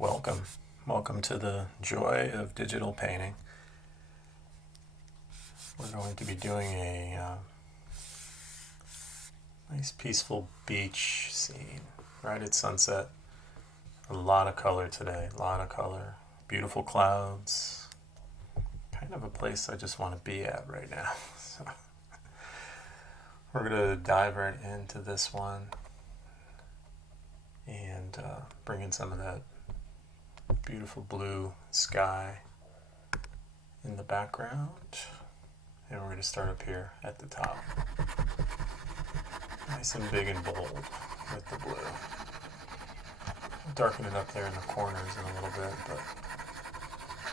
Welcome to the joy of digital painting. We're going to be doing a nice peaceful beach scene right at sunset. A lot of color today, beautiful clouds, kind of a place I just want to be at right now. So we're going to dive right into this one and bring in some of that beautiful blue sky in the background. And we're going to start up here at the top. Nice and big and bold with the blue. I'll darken it up there in the corners in a little bit, but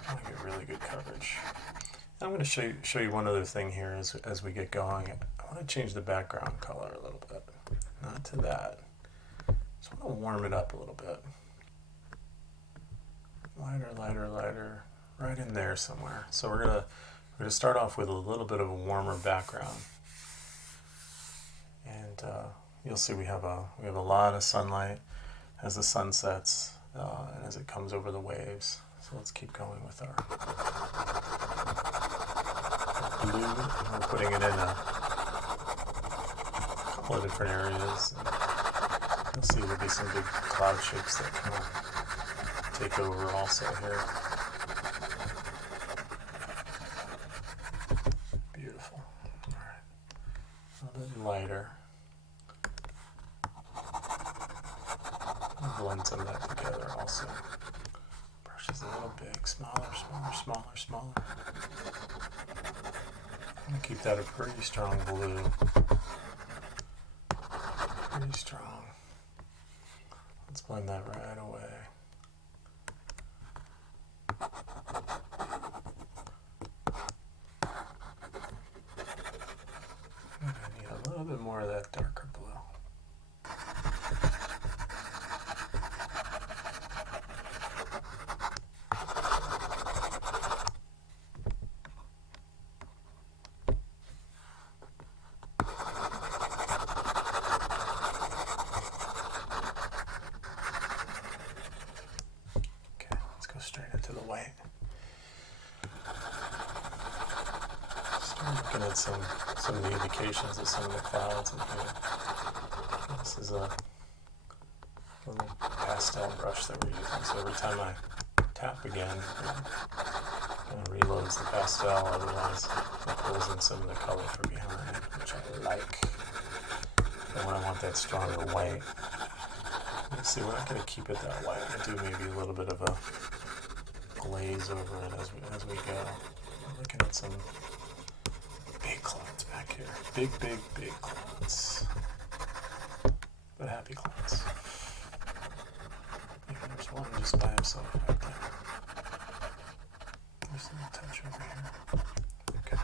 I want to get really good coverage. I'm going to show you one other thing here as we get going. I want to change the background color a little bit. Not to that. Just want to warm it up a little bit. Lighter, right in there somewhere. So we're gonna start off with a little bit of a warmer background, and you'll see we have a lot of sunlight as the sun sets and as it comes over the waves. So let's keep going with our blue. We're putting it in a couple of different areas. And you'll see there'll be some big cloud shapes that kind of take over also here. Beautiful. Alright. A little bit lighter. I'll blend some of that together also. Brush is a little big, smaller. I'm going to keep that a pretty strong blue. Pretty strong. Let's blend that right away. I need a little bit more of that darker blue. Okay, let's go straight into the white. Start looking at some of the indications of some of the clouds in here. This is a little pastel brush that we're using, so every time I tap again, it kind of reloads the pastel, otherwise it pulls in some of the color from behind, which I like. And when I want that stronger white, let's see, we're not going to keep it that white. I do maybe a little bit of a glaze over it as we go. I'm looking at some big clouds back here. Big clouds. But happy clouds. Even there's one just by himself right there. Just a little touch over here. Okay.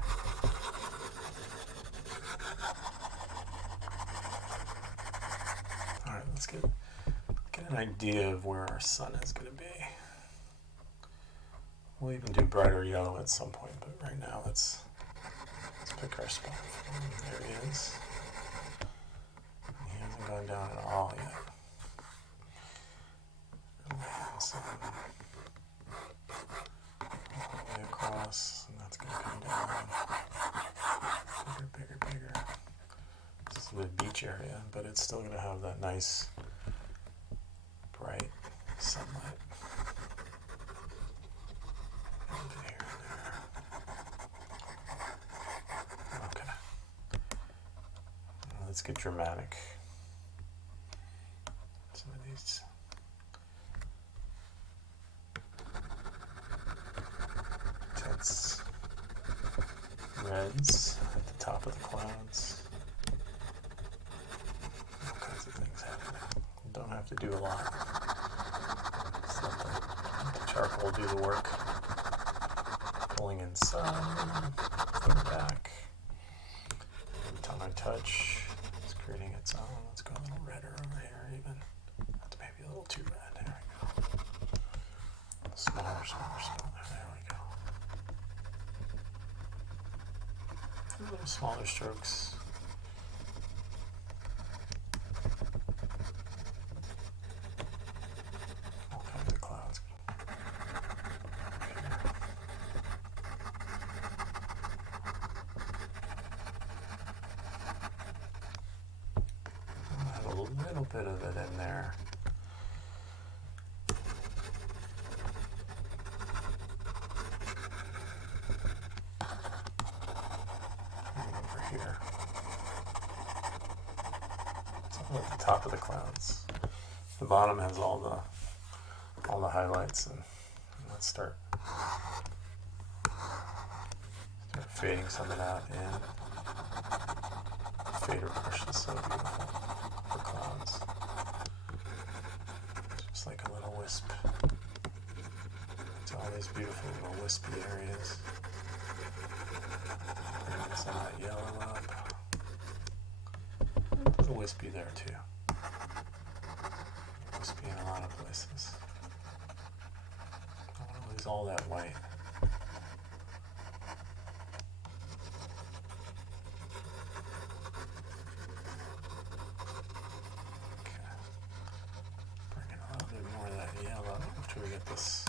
Alright, let's get an idea of where our sun is going to be. We'll even do brighter yellow at some point, but right now let's pick our spot. There he is. He hasn't gone down at all yet. So, all the way across, and that's going to come down. Bigger. This is the beach area, but it's still going to have that nice, bright sunlight. Here and there. Okay. Let's get dramatic. Some of these intense reds at the top of the clouds. All kinds of things happening. You don't have to do a lot. Just let the charcoal do the work. Pulling in some, pulling back. Every time I touch, it's creating its own. Let's go a little redder over here even. That's maybe a little too red. There we go. Smaller. There we go. A little smaller strokes. All kinds of clouds little bit of it in there. And over here. Something at the top of the clouds. The bottom has all the highlights, and let's start fading some of that in. Fader brush is so beautiful for clouds. Just like a little wisp. It's all these beautiful little wispy areas. Bringing some of that yellow up. A little wispy there too. Wispy in a lot of places. I want to lose all that white. We get this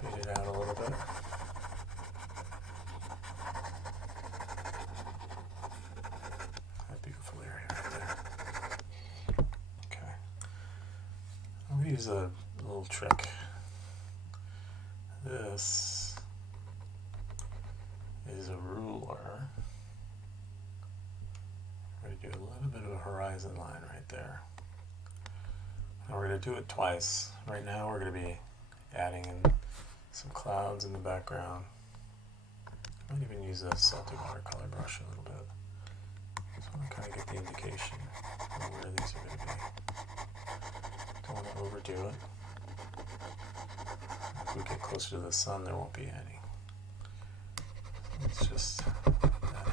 faded out a little bit. That beautiful area right there. Okay. I'm going to use a little trick. This is a ruler. I'm going to do a little bit of a horizon line right there. Now we're going to do it twice. Right now we're going to be adding in some clouds in the background. I might even use a salty watercolor brush a little bit. Just want to kind of get the indication of where these are going to be. Don't want to overdo it. As we get closer to the sun, there won't be any. Let's just put that in.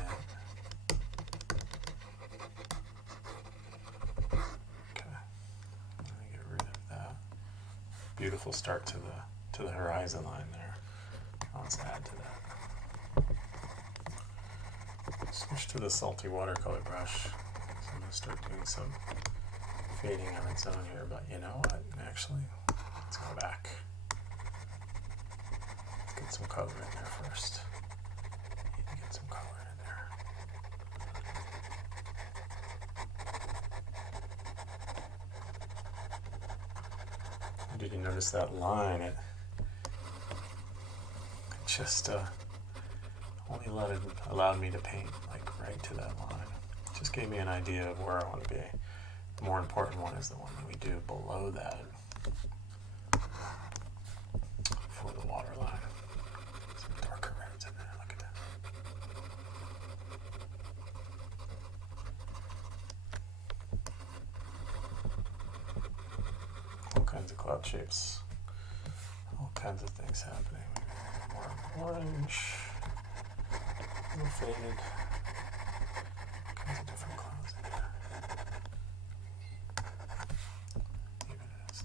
Beautiful start to the horizon line there. Let's add to that. Switch to the salty watercolor brush. So I'm going to start doing some fading on its own here, but you know what? Actually, let's go back. Let's get some color in there first. Need to get some color in there. Did you notice that line? It just only allowed me to paint like right to that line. It just gave me an idea of where I want to be. The more important one is the one that we do below that for the water line. Some darker reds in there. Look at that. All kinds of cloud shapes, all kinds of things happening. More orange, a little faded, all kinds of different clouds in there. Even as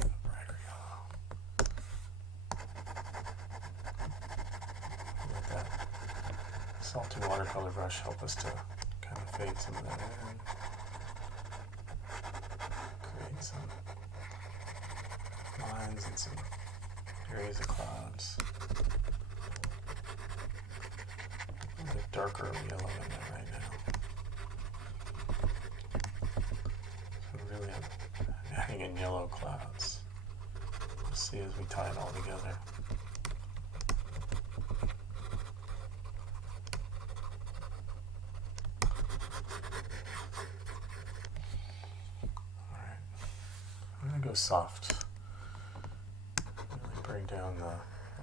the brighter yellow. Let that salty watercolor brush help us to kind of fade some of that in. Some lines and some areas of clouds. A little bit darker yellow in there right now. So really I'm adding in yellow clouds. We'll see as we tie it all together. Go soft. Really bring down the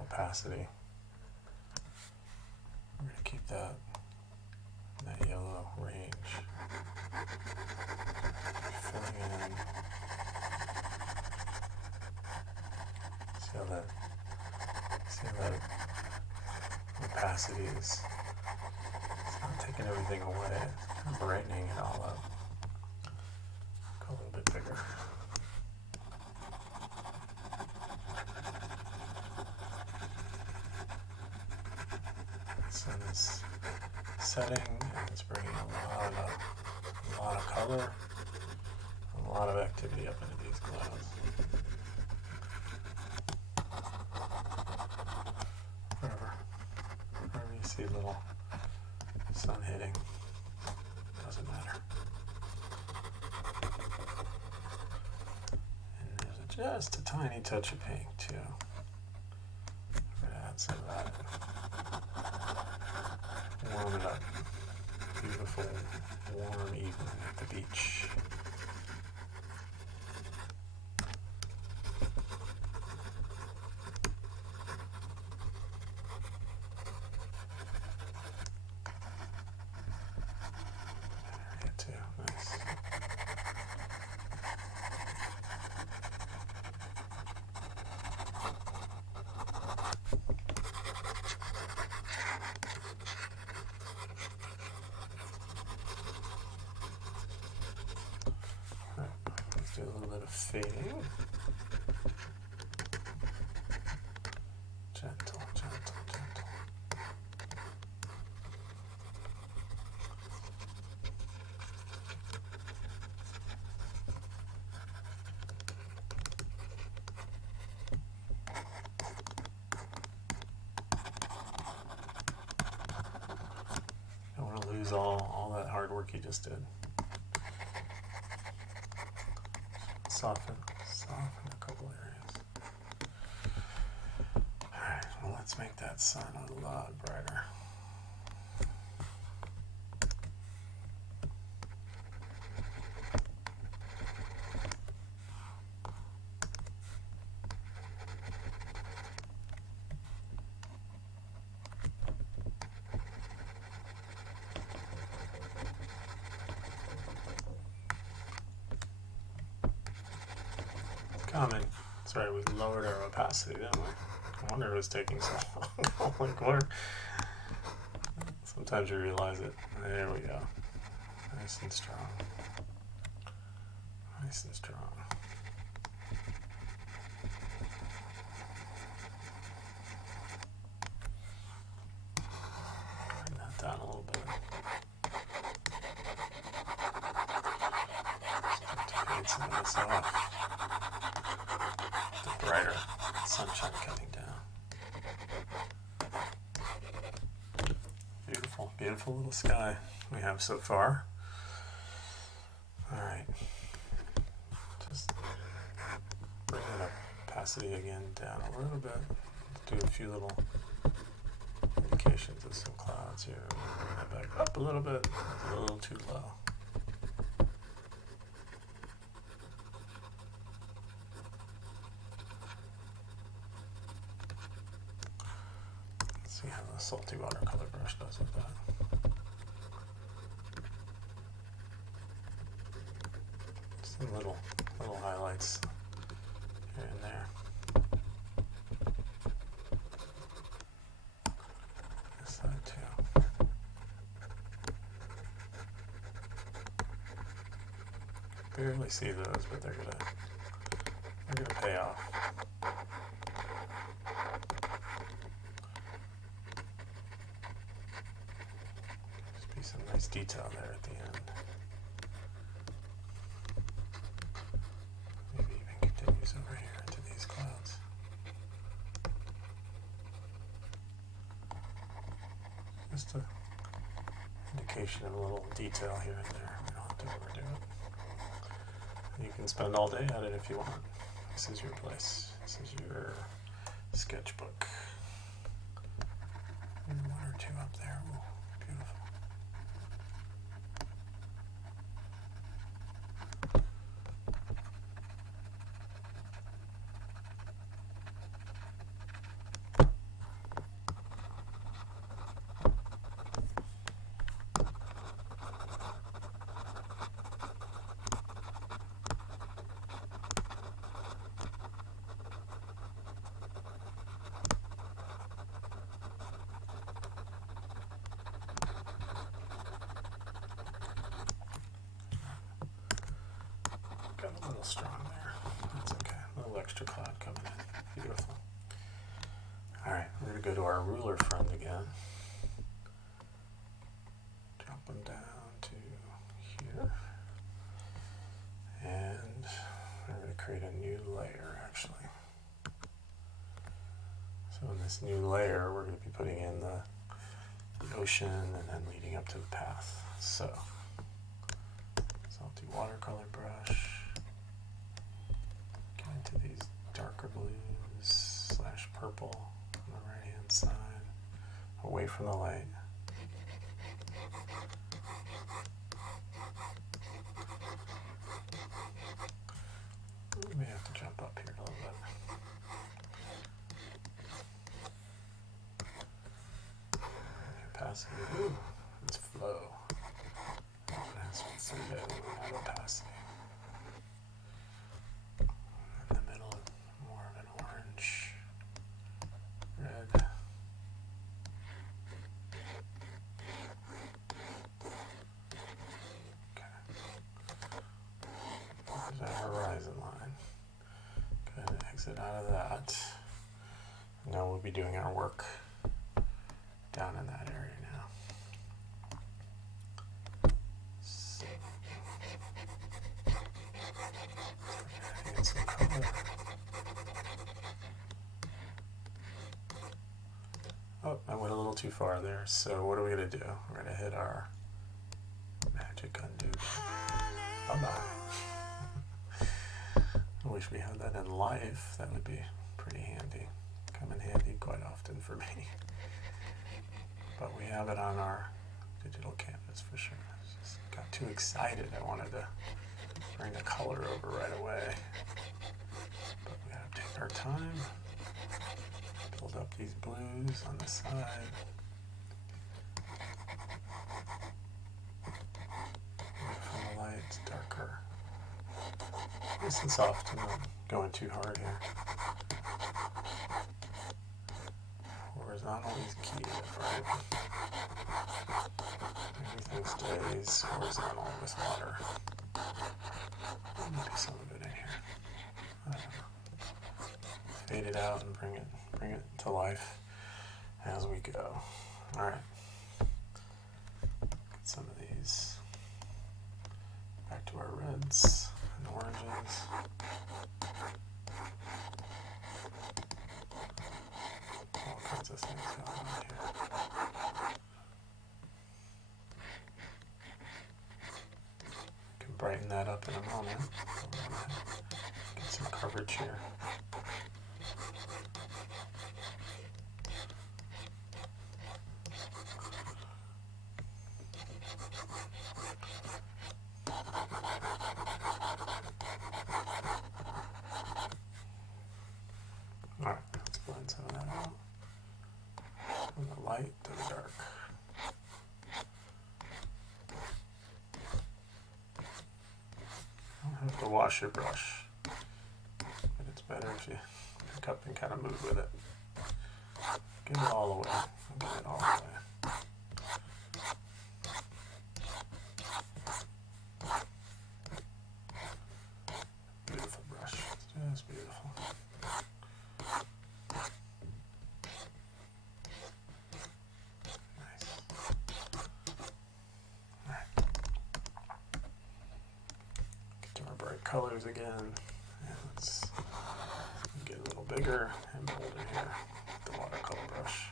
opacity. We're going to keep that yellow range. Filling in. See how that opacity is. It's not taking everything away. It's brightening it all up. Go a little bit bigger. Sun is setting and it's bringing a lot of color, a lot of activity up into these clouds. Wherever you see a little sun hitting, doesn't matter. just a tiny touch of pink too. We're gonna add some of that. Warm it up. Beautiful, warm evening at the beach. Do a little bit of fading. Gentle, gentle, gentle. Don't want to lose all that hard work you just did. Soften a couple areas. Alright, well, let's make that sun a lot brighter. Coming. That's right, we lowered our opacity, didn't we? I wonder it was taking so long. Like, what? Sometimes you realize it. There we go. Nice and strong. Nice and strong. Bring that down a little bit. Start to fade some of this off. Brighter sunshine coming down. Beautiful, beautiful little sky we have so far. Alright. Just bring that opacity again down a little bit. Do a few little indications of some clouds here. Bring that back up a little bit. It's a little too low. See how the salty watercolor brush does with that. Some little highlights here and there. This side too. Barely see those, but they're gonna pay off. Some nice detail there at the end. Maybe even continues over here into these clouds. Just an indication of a little detail here and there. We don't have to overdo it. You can spend all day at it if you want. This is your place. This is your sketchbook. And one or two up there. Ooh, beautiful. Got a little strong there. That's okay. A little extra cloud coming in. Beautiful. Alright, we're going to go to our ruler friend again. Drop them down to here. And we're going to create a new layer, actually. So in this new layer, we're going to be putting in the ocean and then leading up to the path. So, salty watercolor brush. Get into the away from the light. We may have to jump up here a little bit. Opacity, ooh, it's flow. That's opacity. In the middle, more of an orange, red. Okay. There's our horizon line. Go ahead and exit out of that. Now we'll be doing our work down in that area now. So, add some color. Oh, I went a little too far there. So what are we going to do? We're going to hit our magic undo. Bye-bye. I wish we had that in life. That would be pretty handy. Come in handy quite often for me. But we have it on our digital canvas for sure. Just got too excited. I wanted to bring the color over right away. But we gotta take our time. Build up these blues on the side. From the light, it's darker. Nice and soft, I'm not going too hard here. Horizontal is key, right? Everything stays horizontal with water. Maybe some of it in here. I don't know. Fade it out and bring it to life as we go. All right. Get some of these back to our reds and oranges. All kinds of things going on here. Can brighten that up in a moment. Get some coverage here. Alright, let's blend some of that out. From the light to the dark. You don't have to wash your brush, but it's better if you pick up and kind of move with it. Get it all away. Get it all away. Beautiful brush. It's just beautiful. Colors again, and let's get a little bigger and bolder here with the watercolor brush.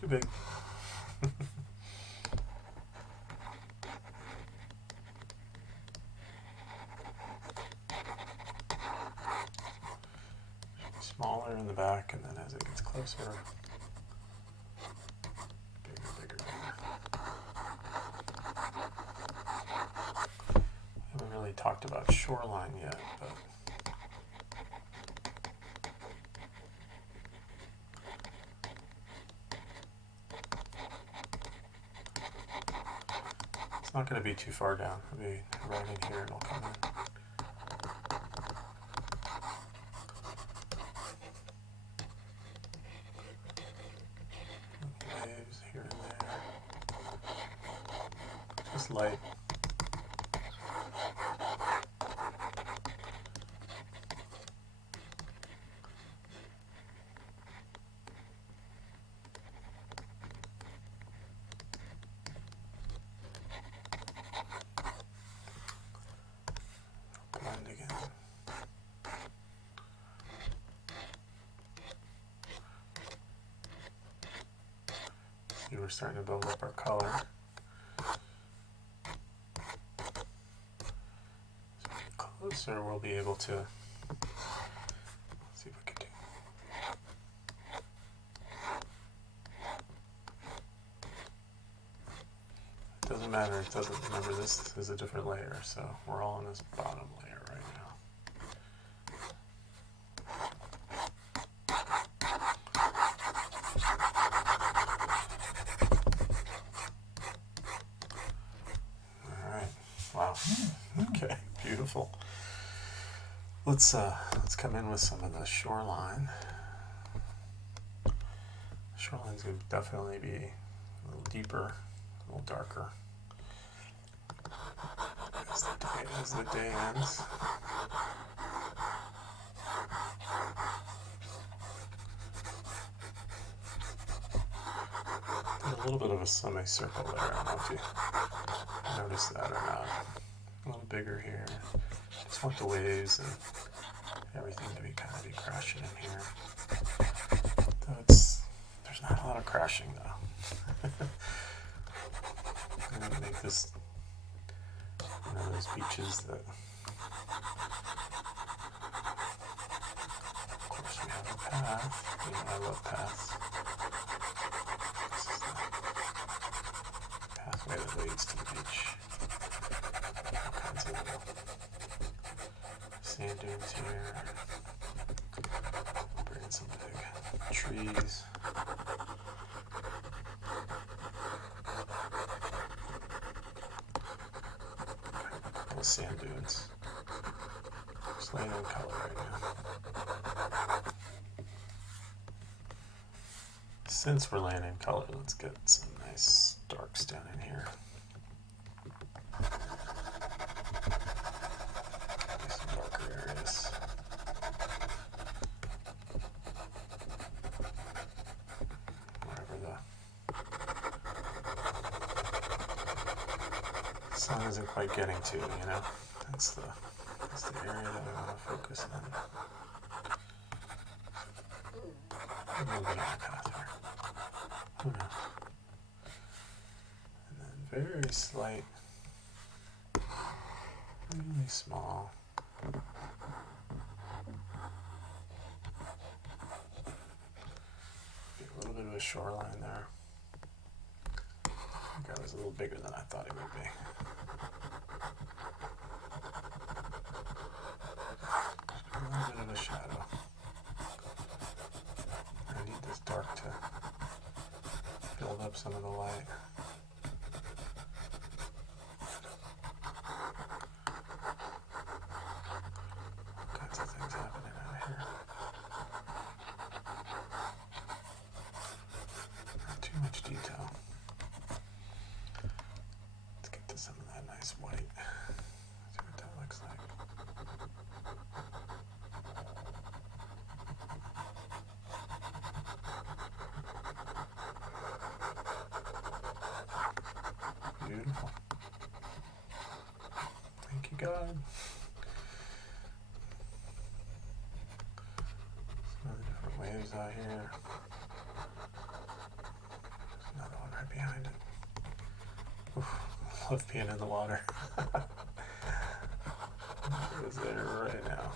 Too big. Smaller in the back, and then as it gets closer, bigger. Haven't really talked about Shoreline yet, but it's not going to be too far down. It'll be right in here, it'll come in. Waves here and there. Just light. Blend again. See, we're starting to build up our color. Closer, we'll be able to doesn't matter, it doesn't, remember this is a different layer, so we're all in this bottom layer right now. Alright, wow, okay, beautiful. Let's come in with some of the shoreline. Shoreline's going to definitely be a little deeper, a little darker as the day ends. Did a little bit of a semicircle there. I don't know if you noticed that or not. A little bigger here. Just want the waves and everything to be kind of crashing in here. Though there's not a lot of crashing though. I'm going to make this one of those beaches that, of course, we have a path. You know, I love paths. This is the pathway that leads to the beach. All kinds of little sand dunes here. Bring in some big trees. Sand dunes. Just laying in color right now. Since we're laying in color, let's get some nice darks down in here. Maybe some darker areas. Wherever the sun isn't quite getting to, you know? That's the area that we want to focus on. Maybe we'll get on the path here. Who knows? And then very slight, really small. A little bit of a shoreline there. I think that was a little bigger than I thought it would be. A little bit of a shadow. I need this dark to build up some of the light. All kinds of things happening out here. Not too much detail. Let's get to some of that nice white. See what that looks like. Beautiful. Thank you, God. Some other different waves out here. There's another one right behind it. Oof, I love being in the water. It is there right now.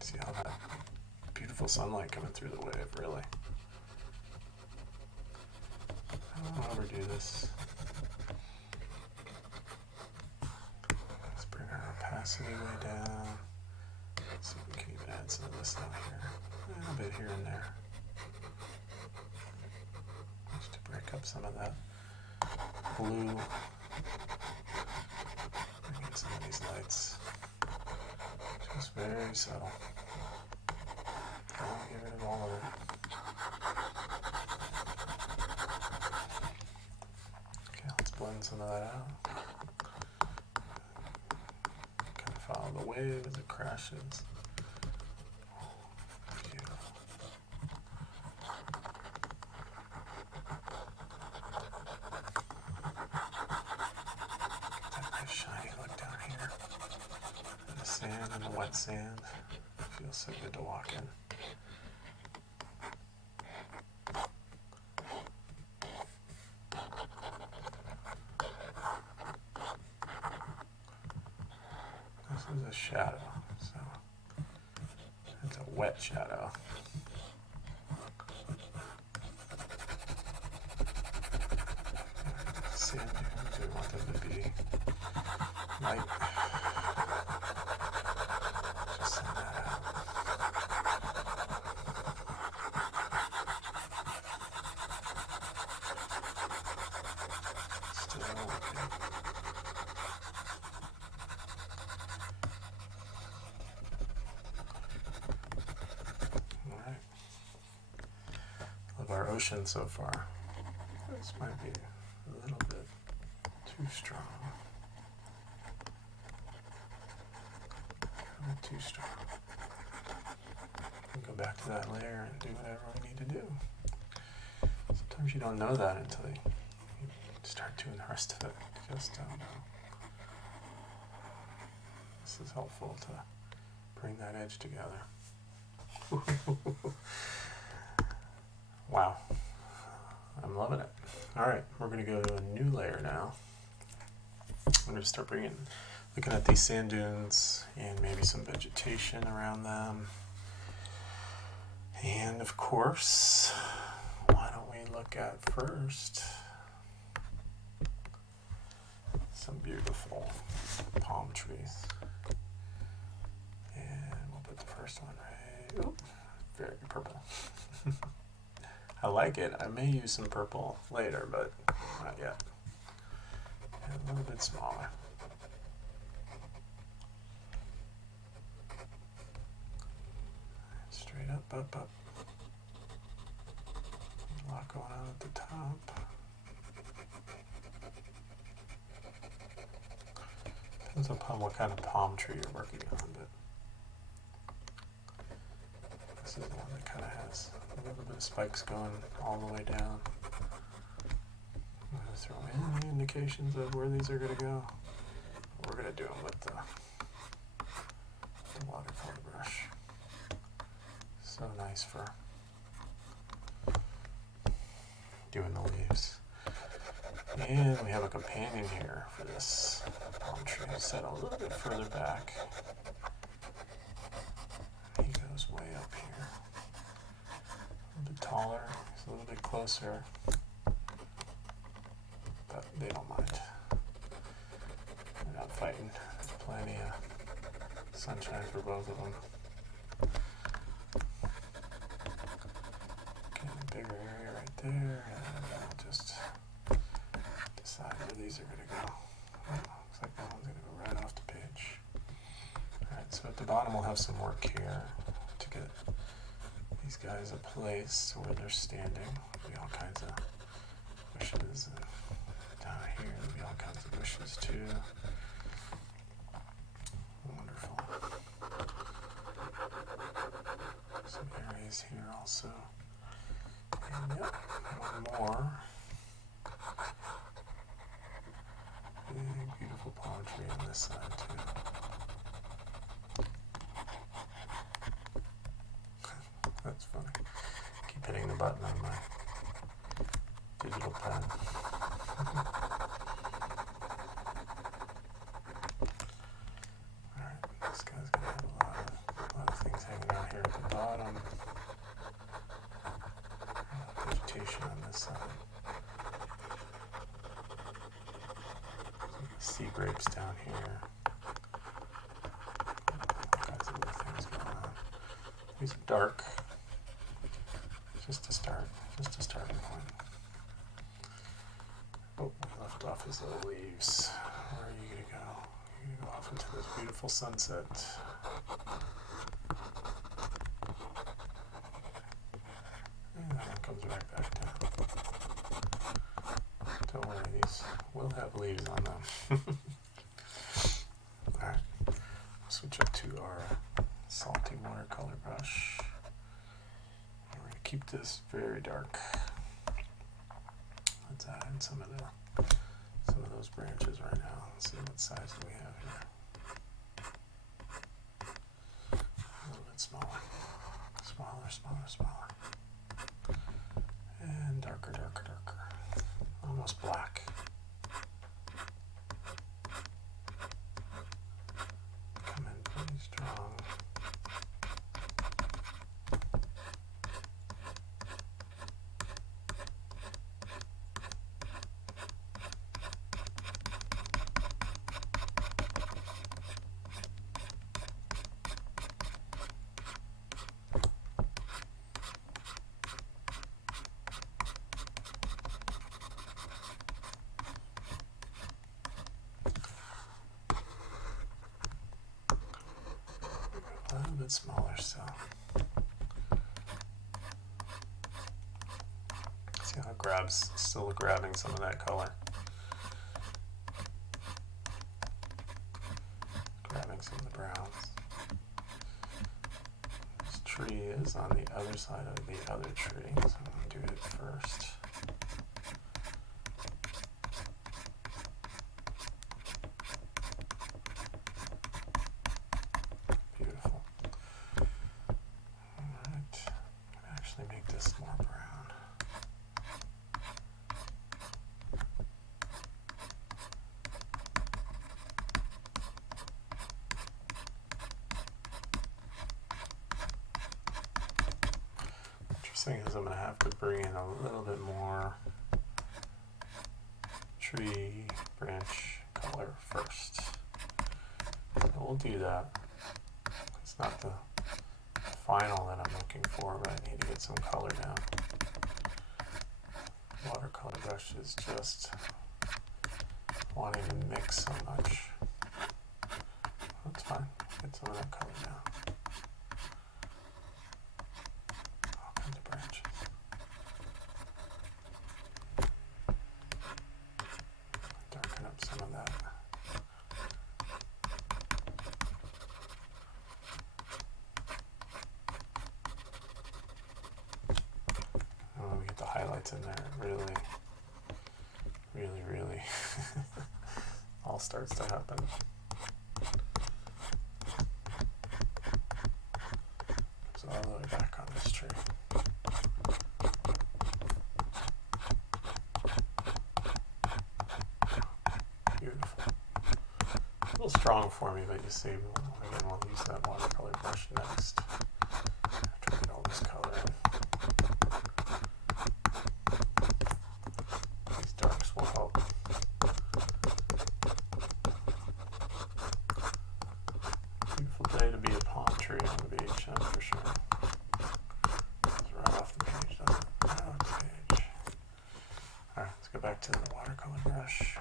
See all that beautiful sunlight coming through the wave, really. I don't want to overdo this. Let's bring our opacity way down. Let's see if we can even add some of this out here. A little bit here and there. Just to break up some of that blue. Bring in some of these lights. Just very subtle. Don't get rid of all of it. Blend some of that out. Kind of follow the wave as it crashes. Beautiful. Get that nice shiny look down here. And the sand and the wet sand. Feels so good to walk in. This is a shadow, so it's a wet shadow. of our ocean so far. This might be a little bit too strong. A bit too strong. We can go back to that layer and do whatever we need to do. Sometimes you don't know that until you start doing the rest of it. You just don't know. This is helpful to bring that edge together. Wow. I'm loving it. Alright, we're going to go to a new layer now. I'm going to start looking at these sand dunes and maybe some vegetation around them. And of course, why don't we look at first some beautiful palm trees. And we'll put the first one right. Ooh, very purple. I like it. I may use some purple later, but not yet. And a little bit smaller. Straight up, up, up. A lot going on at the top. Depends upon what kind of palm tree you're working on, but this is the one that kind of has a little bit of spikes going all the way down. I'm going to throw in the indications of where these are going to go. We're going to do them with the watercolor brush. So nice for doing the leaves. And we have a companion here for this palm tree. Set a little bit further back. He goes way up here. A little bit taller. He's a little bit closer. But they don't mind. They're not fighting. There's plenty of sunshine for both of them. Getting a bigger area right there. And I'll just decide where these are going to go. Looks like that one's going to go right off the page. Alright, so at the bottom we'll have some work here to get these guys a place where they're standing. There'll be all kinds of bushes. And down here there'll be all kinds of bushes too. Wonderful. Some areas here also. And yep, one more. Big, beautiful palm tree on this side too. That's funny. Keep hitting the button on my digital pen. Alright, this guy's gonna have a lot of things hanging out here at the bottom. Vegetation on this side. Sea grapes down here. All kinds of little things going on. These are dark. Just a starting point. Oh, we left off his little leaves. Where are you gonna go? You're gonna go off into this beautiful sunset. And that one comes right back down. Don't worry, these will have leaves on them. Alright, switch up to our salty watercolor brush. We're going to keep this very dark. Let's add in some of those branches right now. Let's see what size do we have here. A little bit smaller. Smaller. And darker. Almost black. Come in pretty strong. A little bit smaller, so still grabbing some of that color. Grabbing some of the browns. This tree is on the other side of the other tree, so I'm going to do it first. Beautiful. Alright, I'm going to actually make this more brown. Thing is I'm going to have to bring in a little bit more tree branch color first. So we'll do that. It's not the final that I'm looking for, but I need to get some color down. Watercolor brush is just wanting to mix so much. That's fine. Get some of that color down. In there, really all starts to happen. So all the way back on this tree. Beautiful. A little strong for me, but you see, again, we'll use that watercolor brush next. After we get all this color in. Back to the watercolor brush.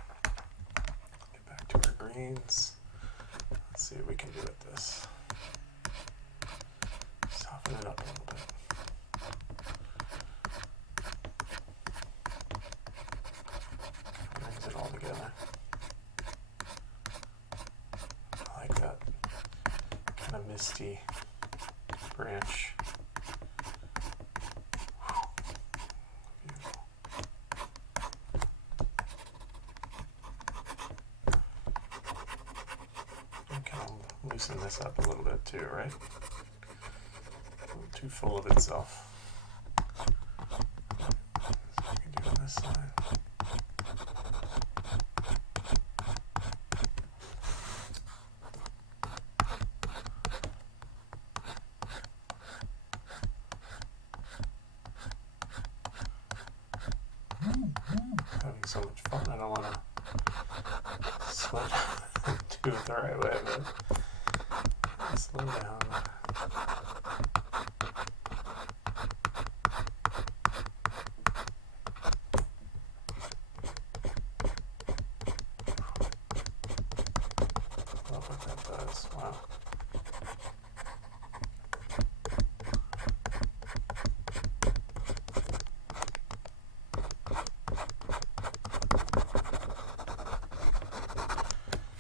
Get back to our greens. Let's see what we can do with this. Soften it up a little bit. Brings it all together. I like that kind of misty branch. Loosen this up a little bit too, right? A little too full of itself. So we can do on this side. Having so much fun, I don't want to sweat. Do it the right way, but slow down. Love what that does. Wow.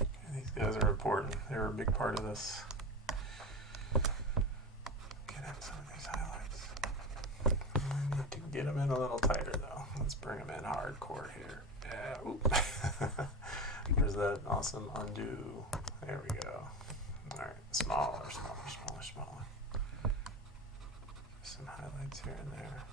Okay, these guys are important. They're a big part of this. Get them in a little tighter though. Let's bring them in hardcore here. Yeah. There's that awesome undo. There we go. Alright, smaller. Some highlights here and there.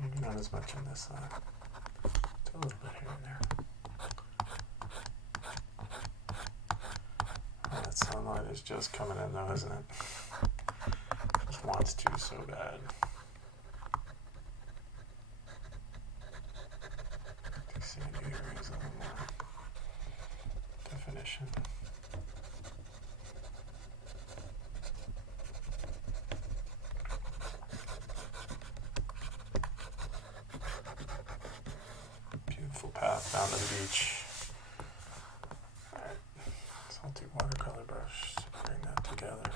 Maybe not as much on this side. Just a little bit here and there. Oh, that sunlight is just coming in though, isn't it? Just wants to so bad. See any areas a little more. definition. Beautiful path down to the beach. Alright, salty watercolor brush to bring that together.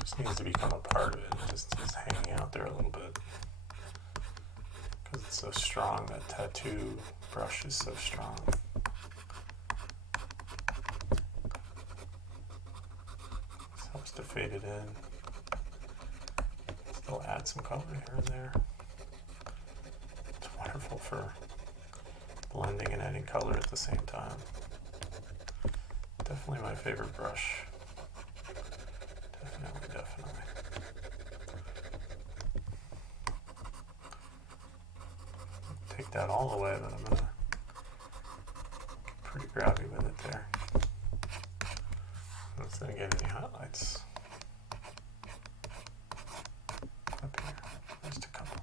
Just needs to become a part of it. Just hanging out there a little bit. Because it's so strong, that tattoo brush is so strong. This helps to fade it in. Still add some color here and there. It's wonderful for blending and adding color at the same time. Definitely my favorite brush. Definitely. Take that all the way, but I'm gonna get pretty grabby with it there. Let's then get any highlights up here. Just a couple.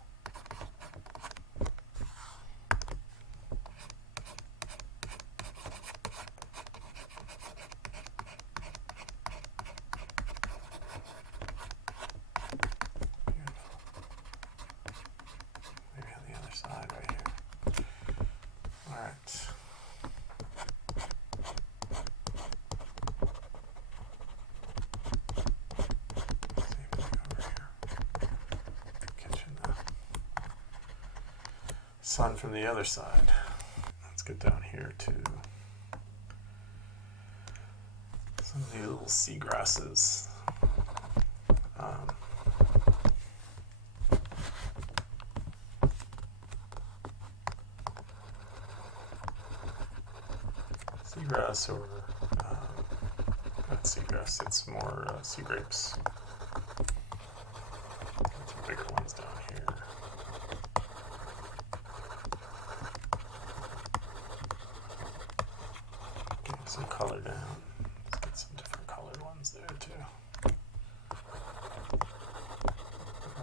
Sun from the other side. Let's get down here to some of these little seagrasses. Seagrass or not seagrass, it's more sea grapes. Got some bigger ones down here. Some color down. Let's get some different colored ones there too.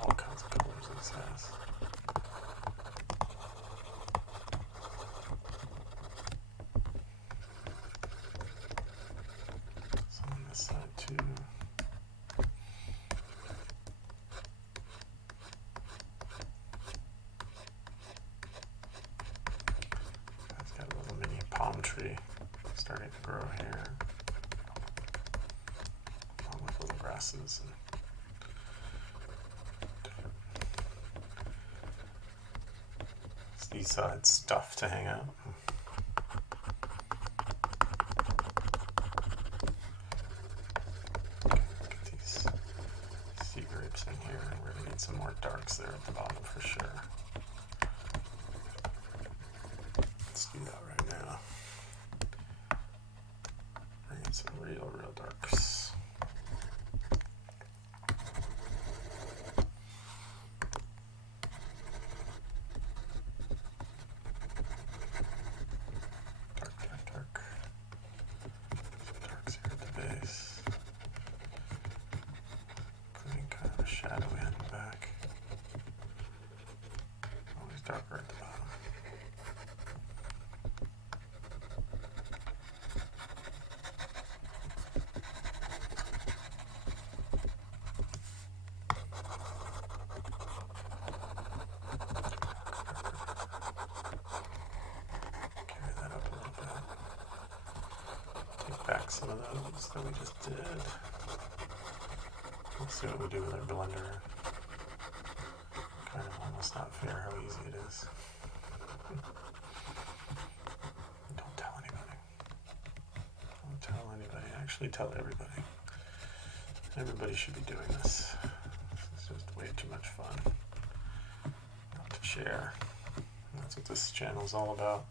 All kinds of colors these guys. Some on this side too. It's got a little mini palm tree starting to grow here, along with little grasses and different. These sides stuff to hang out. Okay, get these sea grapes in here, and we're gonna need some more darks there at the bottom for sure. Let's do that right now. Some real darks. Dark. Some darks here at the base. Including kind of a shadowy on the back. Always darker at the bottom. Back some of those that we just did. Let's see what we do with our blender. Kind of almost not fair how easy it is. Don't tell anybody. Don't tell anybody. Actually tell everybody. Everybody should be doing this. This is just way too much fun. Not to share. And that's what this channel is all about.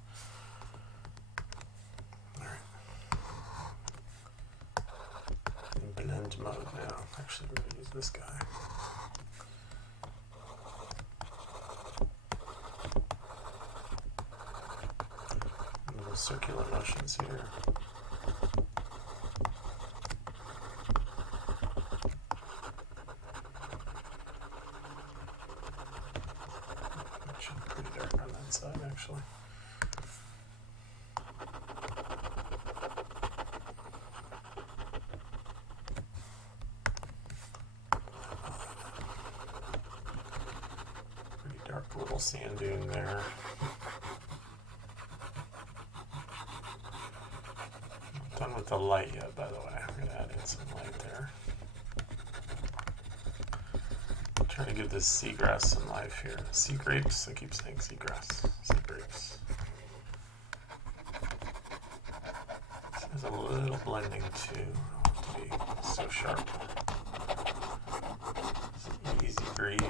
Blend mode now. Actually, we're going to use this guy. circular motions here. Actually, pretty dark on that side, actually. Pretty dark little sand dune there. Done with the light yet, by the way. I'm going to add in some light there. I'm trying to give this seagrass some life here. Sea grapes, I keep saying seagrass. Sea grapes. There's a little blending too. I don't want it to be so sharp. It's easy breezy,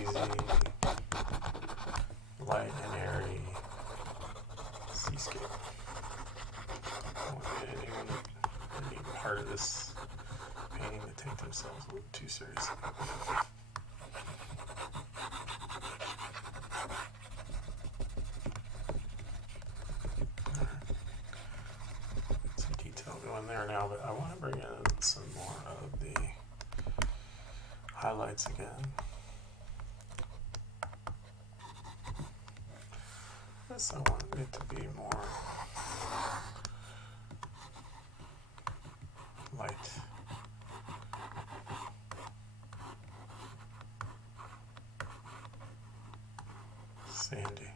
light and airy seascape. Any part of this painting to take themselves a little too seriously. Some detail going there now, but I want to bring in some more of the highlights again. This I want it to be more light. Sandy.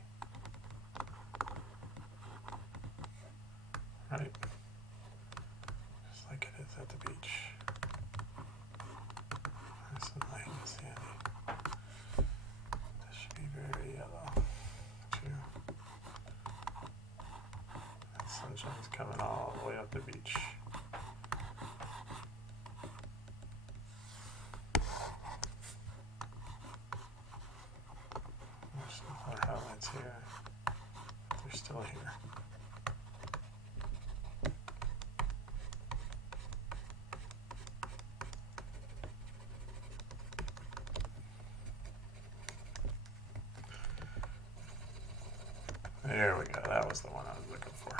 Right? Just like it is at the beach. There's some light and sandy. This should be very yellow too. That sunshine's coming all the way up the beach. There's some other highlights here. They're still here. There we go. That was the one I was looking for.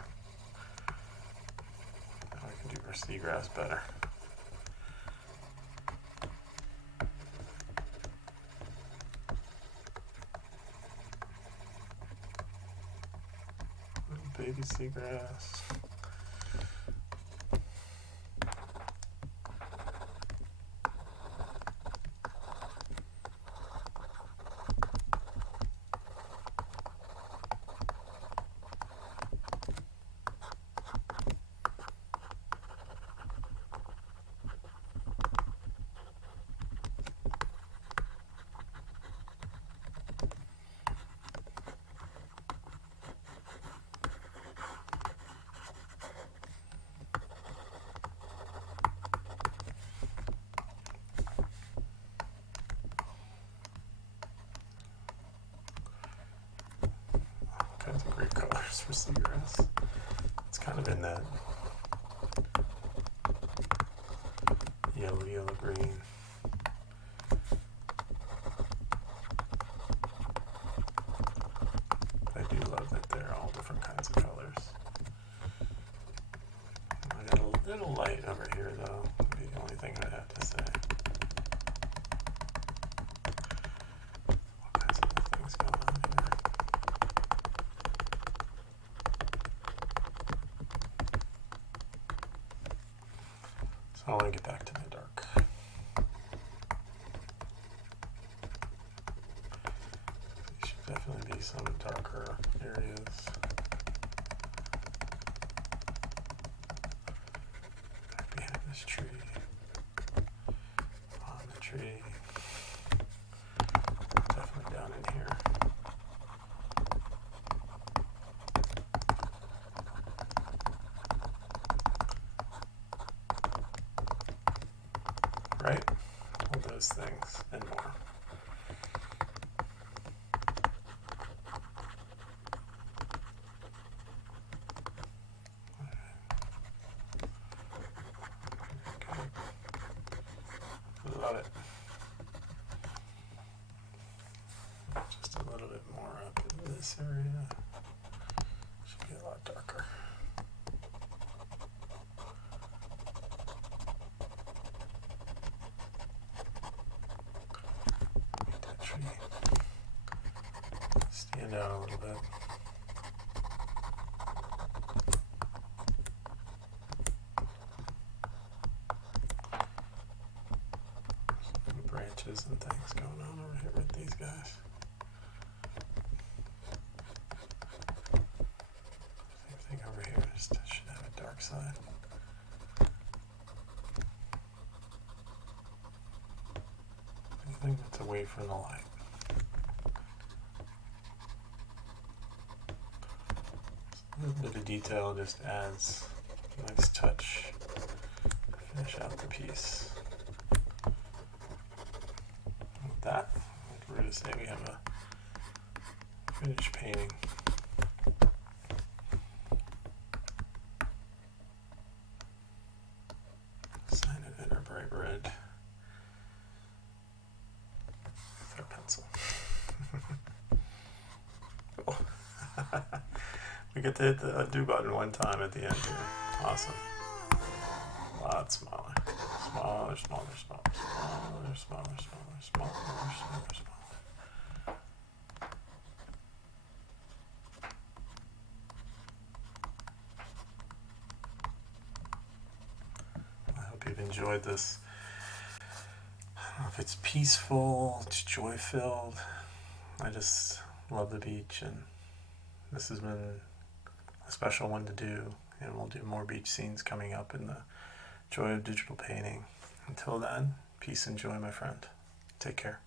Now we can do our seagrass better. Little baby seagrass. Kinds of great colors for seagrass. It's kind of in that yellow green. I do love that they're all different kinds of colors. I got a little light over here though, would be the only thing I'd have to say. All kinds of things going on here. So I want to get back to the dark. There should definitely be some darker areas. Back behind this tree. On the tree. Definitely down in here. Right? All those things and more. Okay. Love it. Just a little bit more up in this area. Should be a lot darker. stand out a little bit. Some branches and things going on over here with these guys. Same thing over here, just should have a dark side. Anything that's away from the light. A little bit of detail just adds a nice touch to finish out the piece. With that, we're going to say we have a finished painting. Sign it in our bright red with our pencil. Cool. We get to hit the undo button one time at the end here. Awesome. A lot smaller. Smaller, smaller, smaller, smaller, smaller, smaller, smaller, smaller, smaller. I hope you've enjoyed this. I don't know if it's peaceful, it's joy-filled. I just love the beach, and this has been a special one to do, and we'll do more beach scenes coming up in the joy of digital painting. Until then, peace and joy, my friend. Take care.